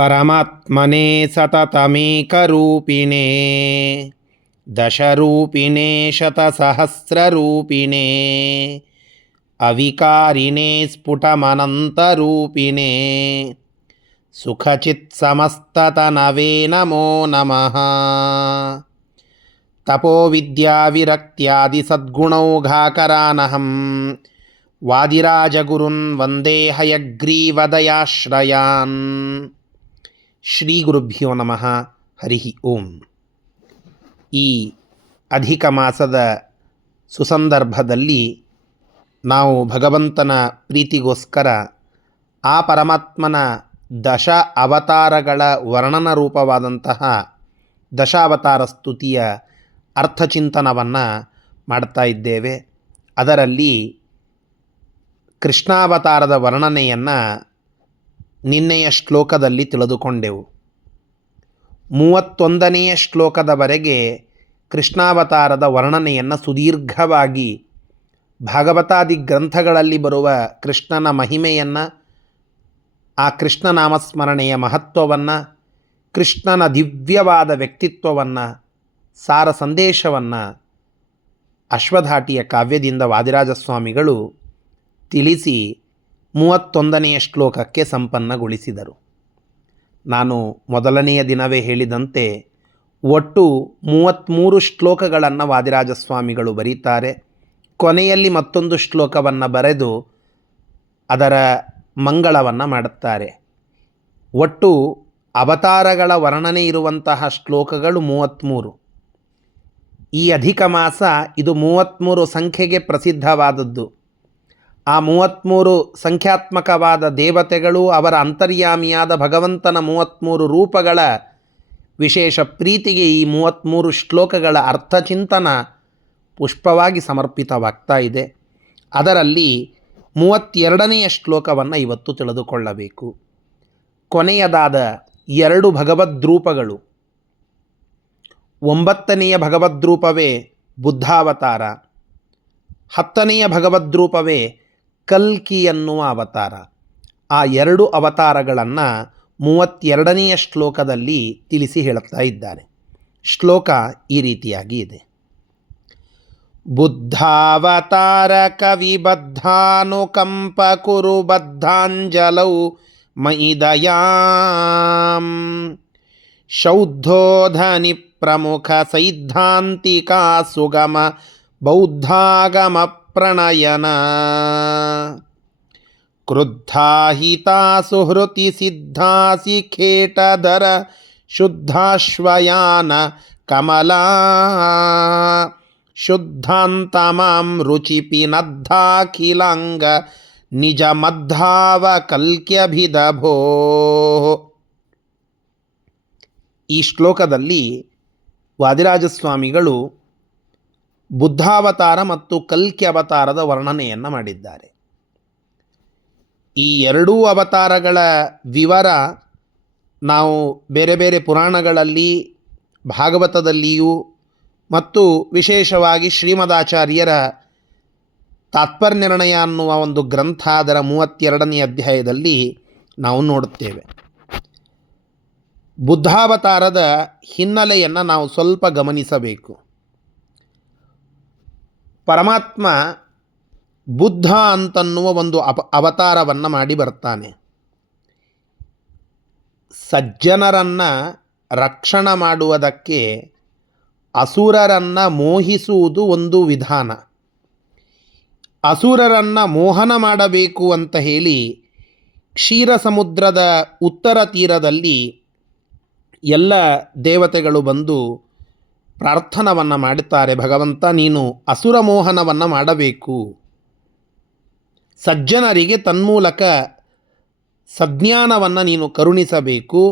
ಪರಮಾತ್ಮನೇ ಸತತಮೇಕರೂಪಿಣೇ ದಶರೂಪಿಣೇ ಶತಸಹಸ್ರರೂಪಿಣೇ ಅವಿಕಾರಿಣೇ ಸ್ಫುಟಮನಂತರೂಪಿಣೇ ಸುಖಚಿತ್ಸಮಸ್ತತನವೇ ನಮೋ ನಮಃ. ತಪೋವಿದ್ಯಾವಿರಕ್ತ್ಯಾದಿ ಸದ್ಗುಣೌಘಾಕರಾನಹಂ ವಾದಿರಾಜಗುರುನ್ ವಂದೇ ಹಯಗ್ರೀವದಯಾಶ್ರಯಾನ್. ಶ್ರೀ ಗುರುಭ್ಯೋ ನಮಃ. ಹರಿ ಓಂ. ಈ ಅಧಿಕ ಮಾಸದ ಸುಸಂದರ್ಭದಲ್ಲಿ ನಾವು ಭಗವಂತನ ಪ್ರೀತಿಗೋಸ್ಕರ ಆ ಪರಮಾತ್ಮನ ದಶ ಅವತಾರಗಳ ವರ್ಣನ ರೂಪವಾದಂತಹ ದಶಾವತಾರ ಸ್ತುತಿಯ ಅರ್ಥಚಿಂತನವನ್ನು ಮಾಡ್ತಾ ಇದ್ದೇವೆ. ಅದರಲ್ಲಿ ಕೃಷ್ಣಾವತಾರದ ವರ್ಣನೆಯನ್ನು ನಿನ್ನೆಯ ಶ್ಲೋಕದಲ್ಲಿ ತಿಳಿದುಕೊಂಡೆವು. 31ನೆಯ ಶ್ಲೋಕದವರೆಗೆ ಕೃಷ್ಣಾವತಾರದ ವರ್ಣನೆಯನ್ನು ಸುದೀರ್ಘವಾಗಿ ಭಾಗವತಾದಿ ಗ್ರಂಥಗಳಲ್ಲಿ ಬರುವ ಕೃಷ್ಣನ ಮಹಿಮೆಯನ್ನು, ಆ ಕೃಷ್ಣನಾಮಸ್ಮರಣೆಯ ಮಹತ್ವವನ್ನು, ಕೃಷ್ಣನ ದಿವ್ಯವಾದ ವ್ಯಕ್ತಿತ್ವವನ್ನು, ಸಾರ ಸಂದೇಶವನ್ನು ಅಶ್ವಧಾಟಿಯ ಕಾವ್ಯದಿಂದ ವಾದಿರಾಜಸ್ವಾಮಿಗಳು ತಿಳಿಸಿ 31ನೆಯ ಶ್ಲೋಕಕ್ಕೆ ಸಂಪನ್ನಗೊಳಿಸಿದರು. ನಾನು ಮೊದಲನೆಯ ದಿನವೇ ಹೇಳಿದಂತೆ ಒಟ್ಟು 33 ಶ್ಲೋಕಗಳನ್ನು ವಾದಿರಾಜಸ್ವಾಮಿಗಳು ಬರೀತಾರೆ. ಕೊನೆಯಲ್ಲಿ ಮತ್ತೊಂದು ಶ್ಲೋಕವನ್ನು ಬರೆದು ಅದರ ಮಂಗಳವನ್ನು ಮಾಡುತ್ತಾರೆ. ಒಟ್ಟು ಅವತಾರಗಳ ವರ್ಣನೆ ಇರುವಂತಹ ಶ್ಲೋಕಗಳು 33. ಈ ಅಧಿಕ ಮಾಸ ಇದು 33 ಸಂಖ್ಯೆಗೆ ಪ್ರಸಿದ್ಧವಾದದ್ದು. ಆ 33 ಸಂಖ್ಯಾತ್ಮಕವಾದ ದೇವತೆಗಳು, ಅವರ ಅಂತರ್ಯಾಮಿಯಾದ ಭಗವಂತನ 33 ರೂಪಗಳ ವಿಶೇಷ ಪ್ರೀತಿಗೆ ಈ 33 ಶ್ಲೋಕಗಳ ಅರ್ಥಚಿಂತನ ಪುಷ್ಪವಾಗಿ ಸಮರ್ಪಿತವಾಗ್ತಾ ಇದೆ. ಅದರಲ್ಲಿ 32ನೆಯ ಶ್ಲೋಕವನ್ನು ಇವತ್ತು ತಿಳಿದುಕೊಳ್ಳಬೇಕು. ಕೊನೆಯದಾದ 2 ಭಗವದ್ರೂಪಗಳು. 9ನೆಯ ಭಗವದ್ರೂಪವೇ ಬುದ್ಧಾವತಾರ, 10ನೆಯ ಭಗವದ್ರೂಪವೇ ಕಲ್ಕಿ ಎನ್ನುವ ಅವತಾರ. ಆ 2 ಅವತಾರಗಳನ್ನು 32ನೆಯ ಶ್ಲೋಕದಲ್ಲಿ ತಿಳಿಸಿ ಹೇಳುತ್ತಾ ಇದ್ದಾರೆ. ಶ್ಲೋಕ ಈ ರೀತಿಯಾಗಿ ಇದೆ. ಬುದ್ಧಾವತಾರ ಕವಿಬದ್ಧಾನುಕಂಪ ಕುರು ಬದ್ಧಾಂಜಲೌ ಮಯಿ ದಯಾಂ ಶೌದ್ಧೋಧನಿ ಪ್ರಮುಖ ಸೈದ್ಧಾಂತಿಕಾ ಸುಗಮ ಬೌದ್ಧಾಗಮ ಪ್ರಣಯನ ಕ್ರುದ್ಧಾಹಿತಾ ಸುಹೃತಿ ಸಿದ್ಧಾಸಿ ಖೇಟಧರ ಶುದ್ಧಾಶ್ವಯಾನ ಕಮಲಾ ಶುದ್ಧಾಂತಮಾಂ ರುಚಿಪಿನದ್ಧಾಖಿಲಾಂಗ ನಿಜ ಮದ್ಧಾವ ಕಲ್ಕ್ಯಭಿದಭೋ. ಈ ಶ್ಲೋಕದಲ್ಲಿ ವಾದಿರಾಜಸ್ವಾಮಿಗಳು ಬುದ್ಧಾವತಾರ ಮತ್ತು ಕಲ್ಕಿ ಅವತಾರದ ವರ್ಣನೆಯನ್ನು ಮಾಡಿದ್ದಾರೆ. ಈ 2 ಅವತಾರಗಳ ವಿವರ ನಾವು ಬೇರೆ ಬೇರೆ ಪುರಾಣಗಳಲ್ಲಿ, ಭಾಗವತದಲ್ಲಿಯೂ ಮತ್ತು ವಿಶೇಷವಾಗಿ ಶ್ರೀಮದಾಚಾರ್ಯರ ತಾತ್ಪರ್ಯನಿರ್ಣಯ ಅನ್ನುವ ಒಂದು ಗ್ರಂಥ, ಅದರ 32ನೇ ಅಧ್ಯಾಯದಲ್ಲಿ ನಾವು ನೋಡುತ್ತೇವೆ. ಬುದ್ಧಾವತಾರದ ಹಿನ್ನೆಲೆಯನ್ನು ನಾವು ಸ್ವಲ್ಪ ಗಮನಿಸಬೇಕು. ಪರಮಾತ್ಮ ಬುದ್ಧ ಅಂತನ್ನುವ ಒಂದು ಅವತಾರವನ್ನು ಮಾಡಿ ಬರ್ತಾನೆ. ಸಜ್ಜನರನ್ನು ರಕ್ಷಣೆ ಮಾಡುವುದಕ್ಕೆ ಅಸುರರನ್ನು ಮೋಹಿಸುವುದು ಒಂದು ವಿಧಾನ. ಅಸುರರನ್ನು ಮೋಹನ ಮಾಡಬೇಕು ಅಂತ ಹೇಳಿ ಕ್ಷೀರ ಸಮುದ್ರದ ಉತ್ತರ ತೀರದಲ್ಲಿ ಎಲ್ಲ ದೇವತೆಗಳು ಬಂದು ಪ್ರಾರ್ಥನವನ್ನು ಮಾಡುತ್ತಾರೆ. ಭಗವಂತ, ನೀನು ಅಸುರ ಮೋಹನವನ್ನು ಮಾಡಬೇಕು, ಸಜ್ಜನರಿಗೆ ತನ್ಮೂಲಕ ಸಜ್ಞಾನವನ್ನು ನೀನು ಕರುಣಿಸಬೇಕು,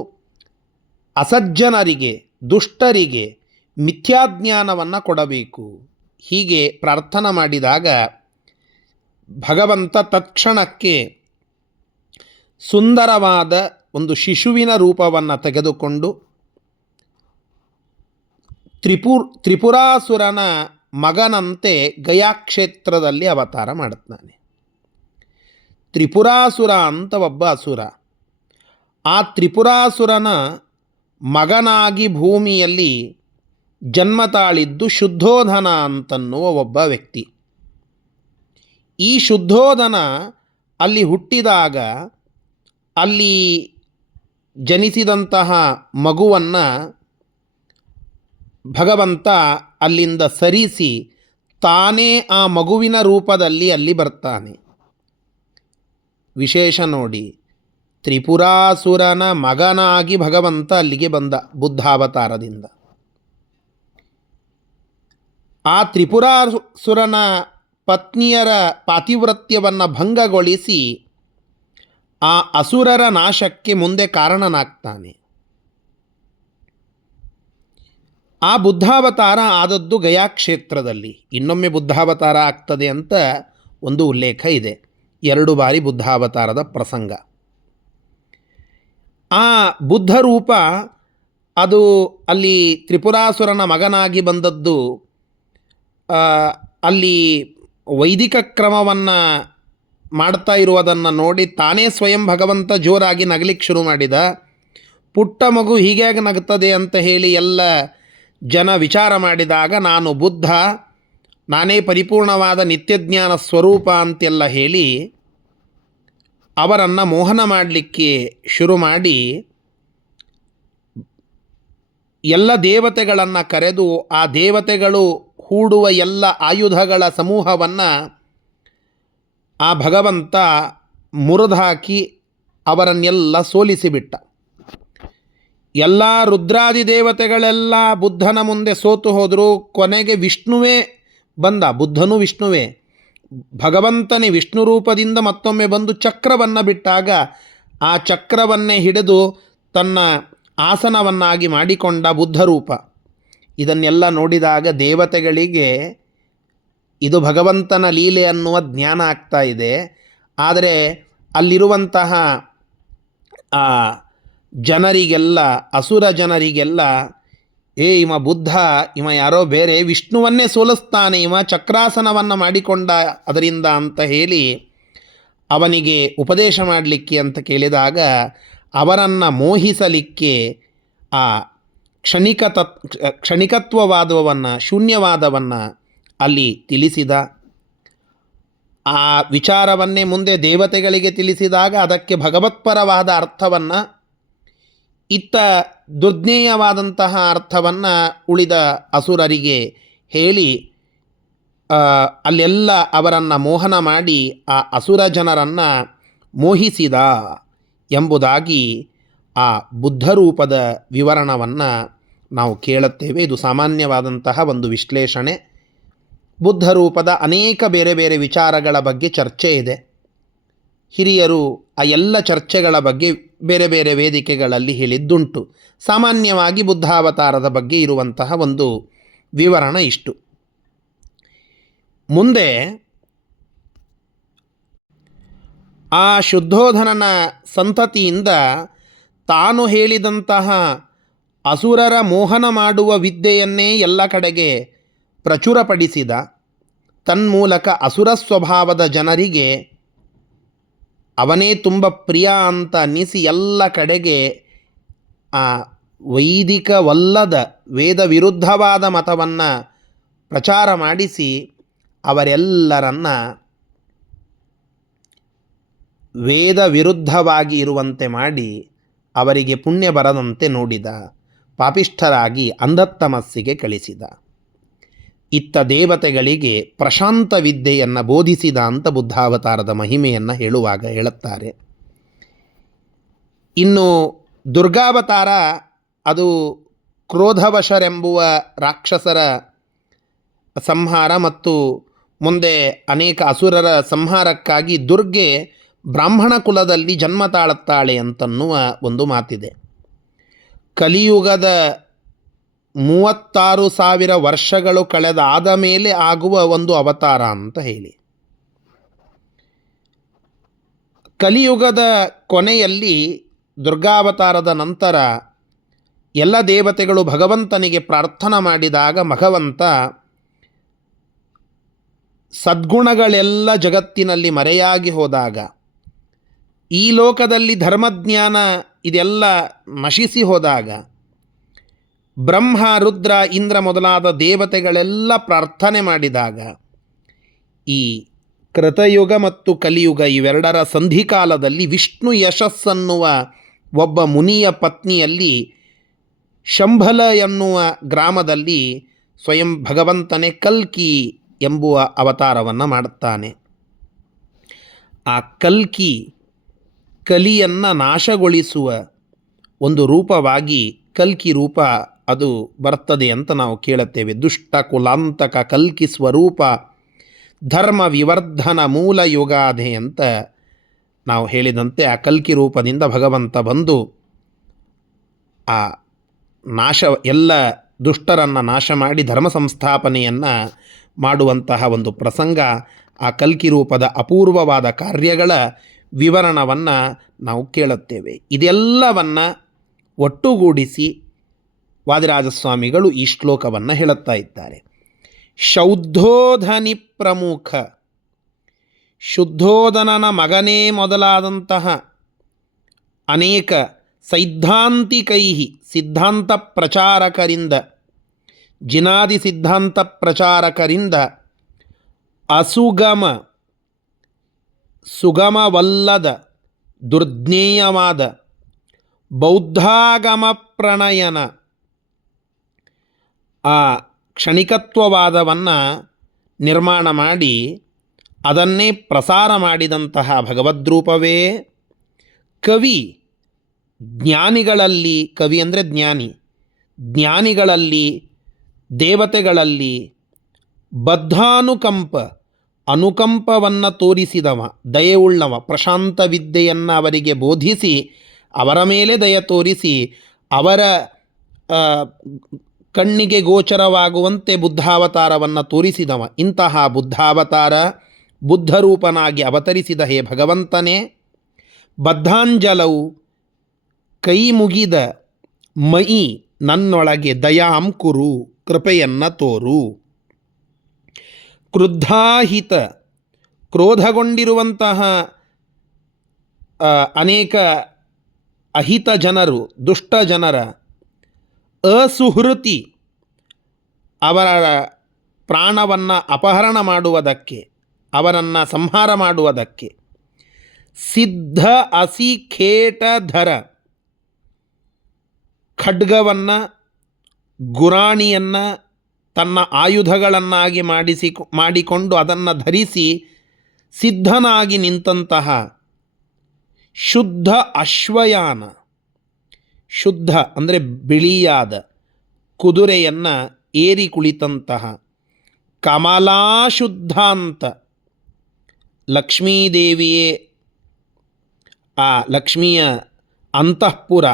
ಅಸಜ್ಜನರಿಗೆ, ದುಷ್ಟರಿಗೆ ಮಿಥ್ಯಾಜ್ಞಾನವನ್ನು ಕೊಡಬೇಕು. ಹೀಗೆ ಪ್ರಾರ್ಥನೆ ಮಾಡಿದಾಗ ಭಗವಂತ ತತ್ಕ್ಷಣಕ್ಕೆ ಸುಂದರವಾದ ಒಂದು ಶಿಶುವಿನ ರೂಪವನ್ನು ತೆಗೆದುಕೊಂಡು ತ್ರಿಪುರಾಸುರನ ಮಗನಂತೆ ಗಯಾಕ್ಷೇತ್ರದಲ್ಲಿ ಅವತಾರ ಮಾಡುತ್ತಾನೆ. ತ್ರಿಪುರಾಸುರ ಅಂತ ಒಬ್ಬ ಅಸುರ. ಆ ತ್ರಿಪುರಾಸುರನ ಮಗನಾಗಿ ಭೂಮಿಯಲ್ಲಿ ಜನ್ಮ ತಾಳಿದ್ದು ಶುದ್ಧೋಧನ ಅಂತನ್ನುವ ಒಬ್ಬ ವ್ಯಕ್ತಿ. ಈ ಶುದ್ಧೋಧನ ಅಲ್ಲಿ ಹುಟ್ಟಿದಾಗ ಅಲ್ಲಿ ಜನಿಸಿದಂತಹ ಮಗುವನ್ನು ಭಗವಂತ ಅಲ್ಲಿಂದ ಸರಿಸಿ ತಾನೇ ಆ ಮಗುವಿನ ರೂಪದಲ್ಲಿ ಅಲ್ಲಿ ಬರ್ತಾನೆ. ವಿಶೇಷ ನೋಡಿ, ತ್ರಿಪುರಾಸುರನ ಮಗನಾಗಿ ಭಗವಂತ ಅಲ್ಲಿಗೆ ಬಂದ ಬುದ್ಧಾವತಾರದಿಂದ. ಆ ತ್ರಿಪುರಾಸುರನ ಪತ್ನಿಯರ ಪಾತಿವ್ರತ್ಯವನ್ನು ಭಂಗಗೊಳಿಸಿ ಆ ಅಸುರರ ನಾಶಕ್ಕೆ ಮುಂದೆ ಕಾರಣನಾಗ್ತಾನೆ. ಆ ಬುದ್ಧಾವತಾರ ಆದದ್ದು ಗಯಾ ಕ್ಷೇತ್ರದಲ್ಲಿ. ಇನ್ನೊಮ್ಮೆ ಬುದ್ಧಾವತಾರ ಆಗ್ತದೆ ಅಂತ ಒಂದು ಉಲ್ಲೇಖ ಇದೆ. 2 ಬಾರಿ ಬುದ್ಧಾವತಾರದ ಪ್ರಸಂಗ. ಆ ಬುದ್ಧ ರೂಪ ಅದು ಅಲ್ಲಿ ತ್ರಿಪುರಾಸುರನ ಮಗನಾಗಿ ಬಂದದ್ದು ಅಲ್ಲಿ ವೈದಿಕ ಕ್ರಮವನ್ನು ಮಾಡ್ತಾ ಇರುವುದನ್ನು ನೋಡಿ ತಾನೇ ಸ್ವಯಂ ಭಗವಂತ ಜೋರಾಗಿ ನಗಲಿಕ್ಕೆ ಶುರು ಮಾಡಿದ. ಪುಟ್ಟ ಮಗು ಹೀಗಾಗಿ ನಗ್ತದೆ ಅಂತ ಹೇಳಿ ಎಲ್ಲ ಜನ ವಿಚಾರ ಮಾಡಿದಾಗ ನಾನು ಬುದ್ಧ, ನಾನೇ ಪರಿಪೂರ್ಣವಾದ ನಿತ್ಯಜ್ಞಾನ ಸ್ವರೂಪ ಅಂತೆಲ್ಲ ಹೇಳಿ ಅವರನ್ನು ಮೋಹನ ಮಾಡಲಿಕ್ಕೆ ಶುರು ಮಾಡಿ ಎಲ್ಲ ದೇವತೆಗಳನ್ನು ಕರೆದು ಆ ದೇವತೆಗಳು ಹೂಡುವ ಎಲ್ಲ ಆಯುಧಗಳ ಸಮೂಹವನ್ನು ಆ ಭಗವಂತ ಮುರಿದಾಕಿ ಅವರನ್ನೆಲ್ಲ ಸೋಲಿಸಿಬಿಟ್ಟ. ಎಲ್ಲ ರುದ್ರಾದಿ ದೇವತೆಗಳೆಲ್ಲ ಬುದ್ಧನ ಮುಂದೆ ಸೋತು ಹೋದರು. ಕೊನೆಗೆ ವಿಷ್ಣುವೇ ಬಂದ. ಬುದ್ಧನೂ ವಿಷ್ಣುವೇ, ಭಗವಂತನೇ ವಿಷ್ಣು ರೂಪದಿಂದ ಮತ್ತೊಮ್ಮೆ ಬಂದು ಚಕ್ರವನ್ನು ಬಿಟ್ಟಾಗ ಆ ಚಕ್ರವನ್ನೇ ಹಿಡಿದು ತನ್ನ ಆಸನವನ್ನಾಗಿ ಮಾಡಿಕೊಂಡ ಬುದ್ಧ ರೂಪ. ಇದನ್ನೆಲ್ಲ ನೋಡಿದಾಗ ದೇವತೆಗಳಿಗೆ ಇದು ಭಗವಂತನ ಲೀಲೆ ಅನ್ನುವ ಜ್ಞಾನ ಆಗ್ತಾ ಇದೆ. ಆದರೆ ಅಲ್ಲಿರುವಂತಹ ಆ ಜನರಿಗೆಲ್ಲ, ಅಸುರ ಜನರಿಗೆಲ್ಲ, ಇವ ಬುದ್ಧ, ಇವ ಯಾರೋ ಬೇರೆ, ವಿಷ್ಣುವನ್ನೇ ಸೋಲಿಸ್ತಾನೆ, ಇವ ಚಕ್ರಾಸನವನ್ನು ಮಾಡಿಕೊಂಡ ಅದರಿಂದ ಅಂತ ಹೇಳಿ ಅವನಿಗೆ ಉಪದೇಶ ಮಾಡಲಿಕ್ಕೆ ಅಂತ ಕೇಳಿದಾಗ ಅವರನ್ನು ಮೋಹಿಸಲಿಕ್ಕೆ ಆ ಕ್ಷಣಿಕತ್ವವಾದವನ್ನು, ಶೂನ್ಯವಾದವನ್ನು ಅಲ್ಲಿ ತಿಳಿಸಿದ. ಆ ವಿಚಾರವನ್ನೇ ಮುಂದೆ ದೇವತೆಗಳಿಗೆ ತಿಳಿಸಿದಾಗ ಅದಕ್ಕೆ ಭಗವತ್ಪರವಾದ ಅರ್ಥವನ್ನು, ಇತ್ತ ದುರ್ಜ್ಞೇಯವಾದಂತಹ ಅರ್ಥವನ್ನು ಉಳಿದ ಅಸುರರಿಗೆ ಹೇಳಿ ಅಲ್ಲೆಲ್ಲ ಅವರನ್ನು ಮೋಹನ ಮಾಡಿ ಆ ಅಸುರ ಜನರನ್ನು ಮೋಹಿಸಿದ ಎಂಬುದಾಗಿ ಆ ಬುದ್ಧರೂಪದ ವಿವರಣವನ್ನು ನಾವು ಕೇಳುತ್ತೇವೆ. ಇದು ಸಾಮಾನ್ಯವಾದಂತಹ ಒಂದು ವಿಶ್ಲೇಷಣೆ. ಬುದ್ಧರೂಪದ ಅನೇಕ ಬೇರೆ ಬೇರೆ ವಿಚಾರಗಳ ಬಗ್ಗೆ ಚರ್ಚೆ ಇದೆ. ಹಿರಿಯರು ಆ ಎಲ್ಲ ಚರ್ಚೆಗಳ ಬಗ್ಗೆ ಬೇರೆ ಬೇರೆ ವೇದಿಕೆಗಳಲ್ಲಿ ಹೇಳಿದ್ದುಂಟು. ಸಾಮಾನ್ಯವಾಗಿ ಬುದ್ಧಾವತಾರದ ಬಗ್ಗೆ ಇರುವಂತಹ ಒಂದು ವಿವರಣ ಇಷ್ಟು. ಮುಂದೆ ಆ ಶುದ್ಧೋಧನನ ಸಂತತಿಯಿಂದ ತಾನು ಹೇಳಿದಂತಹ ಅಸುರರ ಮೋಹನ ಮಾಡುವ ವಿದ್ಯೆಯನ್ನೇ ಎಲ್ಲ ಕಡೆಗೆ ಪ್ರಚುರಪಡಿಸಿದ. ತನ್ಮೂಲಕ ಅಸುರ ಸ್ವಭಾವದ ಜನರಿಗೆ ಅವನೇ ತುಂಬ ಪ್ರಿಯ ಅಂತ ಅನ್ನಿಸಿ ಎಲ್ಲ ಕಡೆಗೆ ಆ ವೈದಿಕವಲ್ಲದ ವೇದ ವಿರುದ್ಧವಾದ ಮತವನ್ನು ಪ್ರಚಾರ ಮಾಡಿಸಿ ಅವರೆಲ್ಲರನ್ನ ವೇದ ವಿರುದ್ಧವಾಗಿ ಇರುವಂತೆ ಮಾಡಿ ಅವರಿಗೆ ಪುಣ್ಯ ಬರದಂತೆ ನೋಡಿದ. ಪಾಪಿಷ್ಠರಾಗಿ ಅಂಧತಮಸ್ಸಿಗೆ ಕಳಿಸಿದ. ಇತ್ತ ದೇವತೆಗಳಿಗೆ ಪ್ರಶಾಂತ ವಿದ್ಯೆಯನ್ನು ಬೋಧಿಸಿದ ಅಂತ ಬುದ್ಧಾವತಾರದ ಮಹಿಮೆಯನ್ನು ಹೇಳುವಾಗ ಹೇಳುತ್ತಾರೆ. ಇನ್ನು ದುರ್ಗಾವತಾರ ಅದು ಕ್ರೋಧವಶರೆಂಬುವ ರಾಕ್ಷಸರ ಸಂಹಾರ ಮತ್ತು ಮುಂದೆ ಅನೇಕ ಅಸುರರ ಸಂಹಾರಕ್ಕಾಗಿ ದುರ್ಗೆ ಬ್ರಾಹ್ಮಣ ಕುಲದಲ್ಲಿ ಜನ್ಮ ತಾಳುತ್ತಾಳೆ ಅಂತನ್ನುವ ಒಂದು ಮಾತಿದೆ. ಕಲಿಯುಗದ 36,000 ವರ್ಷಗಳು ಕಳೆದಾದ ಮೇಲೆ ಆಗುವ ಒಂದು ಅವತಾರ ಅಂತ ಹೇಳಿ. ಕಲಿಯುಗದ ಕೊನೆಯಲ್ಲಿ ದುರ್ಗಾವತಾರದ ನಂತರ ಎಲ್ಲ ದೇವತೆಗಳು ಭಗವಂತನಿಗೆ ಪ್ರಾರ್ಥನಾ ಮಾಡಿದಾಗ ಭಗವಂತ ಸದ್ಗುಣಗಳೆಲ್ಲ ಜಗತ್ತಿನಲ್ಲಿ ಮರೆಯಾಗಿ ಹೋದಾಗ, ಈ ಲೋಕದಲ್ಲಿ ಧರ್ಮಜ್ಞಾನ ಇದೆಲ್ಲ ನಶಿಸಿ ಹೋದಾಗ ಬ್ರಹ್ಮ ರುದ್ರ ಇಂದ್ರ ಮೊದಲಾದ ದೇವತೆಗಳೆಲ್ಲ ಪ್ರಾರ್ಥನೆ ಮಾಡಿದಾಗ ಈ ಕೃತಯುಗ ಮತ್ತು ಕಲಿಯುಗ ಇವೆರಡರ ಸಂಧಿಕಾಲದಲ್ಲಿ ವಿಷ್ಣು ಯಶಸ್ಸನ್ನುವ ಒಬ್ಬ ಮುನಿಯ ಪತ್ನಿಯಲ್ಲಿ ಶಂಭಲ ಎನ್ನುವ ಗ್ರಾಮದಲ್ಲಿ ಸ್ವಯಂ ಭಗವಂತನೇ ಕಲ್ಕಿ ಎಂಬುವ ಅವತಾರವನ್ನು ಮಾಡುತ್ತಾನೆ. ಆ ಕಲ್ಕಿ ಕಲಿಯನ್ನು ನಾಶಗೊಳಿಸುವ ಒಂದು ರೂಪವಾಗಿ ಕಲ್ಕಿ ರೂಪ ಅದು ಬರ್ತದೆ ಅಂತ ನಾವು ಕೇಳುತ್ತೇವೆ. ದುಷ್ಟ ಕುಲಾಂತಕ ಕಲ್ಕಿ ಸ್ವರೂಪ ಧರ್ಮ ವಿವರ್ಧನ ಮೂಲ ಯುಗಾಧೆ ಅಂತ ನಾವು ಹೇಳಿದಂತೆ ಆ ಕಲ್ಕಿ ರೂಪದಿಂದ ಭಗವಂತ ಬಂದು ಆ ನಾಶ ಎಲ್ಲ ದುಷ್ಟರನ್ನು ನಾಶ ಮಾಡಿ ಧರ್ಮ ಸಂಸ್ಥಾಪನೆಯನ್ನು ಮಾಡುವಂತಹ ಒಂದು ಪ್ರಸಂಗ, ಆ ಕಲ್ಕಿ ರೂಪದ ಅಪೂರ್ವವಾದ ಕಾರ್ಯಗಳ ವಿವರಣವನ್ನು ನಾವು ಕೇಳುತ್ತೇವೆ. ಇದೆಲ್ಲವನ್ನು ಒಟ್ಟುಗೂಡಿಸಿ ವಾದಿರಾಜಸ್ವಾಮಿಗಳು ಈ ಶ್ಲೋಕವನ್ನು ಹೇಳುತ್ತಾ ಇದ್ದಾರೆ. ಶೌದ್ಧೋಧನಿ ಪ್ರಮುಖ, ಶುದ್ಧೋಧನನ ಮಗನೇ ಮೊದಲಾದಂತಹ ಅನೇಕ ಸೈದ್ಧಾಂತಿಕೈ ಸಿದ್ಧಾಂತ ಪ್ರಚಾರಕರಿಂದ, ಜಿನಾದಿ ಸಿದ್ಧಾಂತ ಪ್ರಚಾರಕರಿಂದ ಅಸುಗಮ ಸುಗಮವಲ್ಲದ ದುರ್ಜ್ಞೇಯವಾದ ಬೌದ್ಧಾಗಮ ಪ್ರಣಯನ ಆ ಕ್ಷಣಿಕತ್ವವಾದವನ್ನು ನಿರ್ಮಾಣ ಮಾಡಿ ಅದನ್ನೇ ಪ್ರಸಾರ ಮಾಡಿದಂತಹ ಭಗವದ್ರೂಪವೇ ಕವಿ. ಜ್ಞಾನಿಗಳಲ್ಲಿ, ಕವಿ ಅಂದರೆ ಜ್ಞಾನಿ, ಜ್ಞಾನಿಗಳಲ್ಲಿ ದೇವತೆಗಳಲ್ಲಿ ಬದ್ಧಾನುಕಂಪ ಅನುಕಂಪವನ್ನು ತೋರಿಸಿದವ, ದಯೆಯುಳ್ಳವ, ಪ್ರಶಾಂತ ವಿದ್ಯೆಯನ್ನು ಅವರಿಗೆ ಬೋಧಿಸಿ ಅವರ ಮೇಲೆ ದಯ ತೋರಿಸಿ ಅವರ ಕಣ್ಣಿಗೆ ಗೋಚರವಾಗುವಂತೆ ಬುದ್ಧಾವತಾರವನ್ನು ತೋರಿಸಿದವ. ಇಂತಹ ಬುದ್ಧಾವತಾರ ಬುದ್ಧರೂಪನಾಗಿ ಅವತರಿಸಿದ ಹೇ ಭಗವಂತನೇ, ಬದ್ಧಾಂಜಲವು ಕೈ ಮುಗಿದ ಮಯಿ ನನ್ನೊಳಗೆ ದಯಾಂ ಕುರು, ಕೃಪೆಯನ್ನು ತೋರು. ಕ್ರುದ್ಧಾಹಿತ, ಕ್ರೋಧಗೊಂಡಿರುವಂತಹ ಅನೇಕ ಅಹಿತ ಜನರು, ದುಷ್ಟ ಜನರ ಅಸುಹೃತಿ, ಅವರ ಪ್ರಾಣವನ್ನು ಅಪಹರಣ ಮಾಡುವುದಕ್ಕೆ, ಅವರನ್ನು ಸಂಹಾರ ಮಾಡುವುದಕ್ಕೆ ಸಿದ್ಧ ಅಸಿಖೇಟಧರ, ಖಡ್ಗವನ್ನು ಗುರಾಣಿಯನ್ನು ತನ್ನ ಆಯುಧಗಳನ್ನಾಗಿ ಮಾಡಿಕೊಂಡು ಅದನ್ನು ಧರಿಸಿ ಸಿದ್ಧನಾಗಿ ನಿಂತಹ ಶುದ್ಧ ಅಶ್ವಯಾನ, ಶುದ್ಧ ಅಂದರೆ ಬಿಳಿಯಾದ ಕುದುರೆಯನ್ನು ಏರಿ ಕುಳಿತಂತಹ ಕಮಲಾಶುದ್ಧಾಂತ, ಲಕ್ಷ್ಮೀದೇವಿಯೇ ಆ ಲಕ್ಷ್ಮಿಯ ಅಂತಃಪುರ,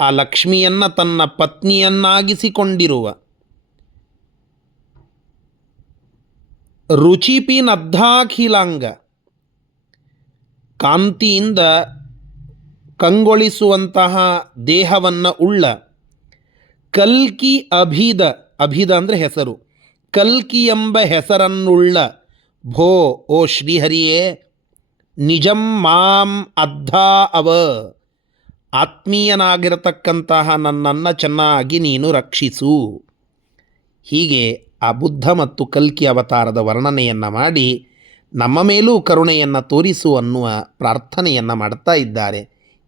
ಆ ಲಕ್ಷ್ಮಿಯನ್ನು ತನ್ನ ಪತ್ನಿಯನ್ನಾಗಿಸಿಕೊಂಡಿರುವ ರುಚಿಪಿನದ್ದಾಖಿಲಾಂಗ, ಕಾಂತಿಯಿಂದ ಕಂಗೊಳಿಸುವಂತಹ ದೇಹವನ್ನು ಉಳ್ಳ ಕಲ್ಕಿ ಅಭಿದ, ಅಭಿದ ಅಂದರೆ ಹೆಸರು, ಕಲ್ಕಿ ಎಂಬ ಹೆಸರನ್ನುಳ್ಳ ಭೋ ಓ ಶ್ರೀಹರಿಯೇ, ನಿಜಂ ಮಾಂ ಅದ್ಧಾ ಅವ, ಆತ್ಮೀಯನಾಗಿರತಕ್ಕಂತಹ ನನ್ನನ್ನು ಚೆನ್ನಾಗಿ ನೀನು ರಕ್ಷಿಸು. ಹೀಗೆ ಆ ಬುದ್ಧ ಮತ್ತು ಕಲ್ಕಿ ಅವತಾರದ ವರ್ಣನೆಯನ್ನು ಮಾಡಿ ನಮ್ಮ ಮೇಲೂ ಕರುಣೆಯನ್ನು ತೋರಿಸು ಅನ್ನುವ ಪ್ರಾರ್ಥನೆಯನ್ನು ಮಾಡ್ತಾ ಇದ್ದಾರೆ.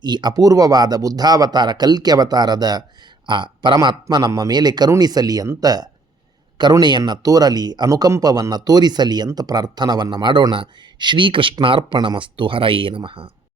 ಈ ಅಪೂರ್ವವಾದ ಬುದ್ಧಾವತಾರ ಕಲ್ಕಿ ಅವತಾರದ ಆ ಪರಮಾತ್ಮ ನಮ್ಮ ಮೇಲೆ ಕರುಣಿಸಲಿ ಅಂತ, ಕರುಣೆಯನ್ನು ತೋರಲಿ, ಅನುಕಂಪವನ್ನು ತೋರಿಸಲಿ ಅಂತ ಪ್ರಾರ್ಥನವನ್ನು ಮಾಡೋಣ. ಶ್ರೀಕೃಷ್ಣಾರ್ಪಣಮಸ್ತು. ಹರಯೇ ನಮಃ.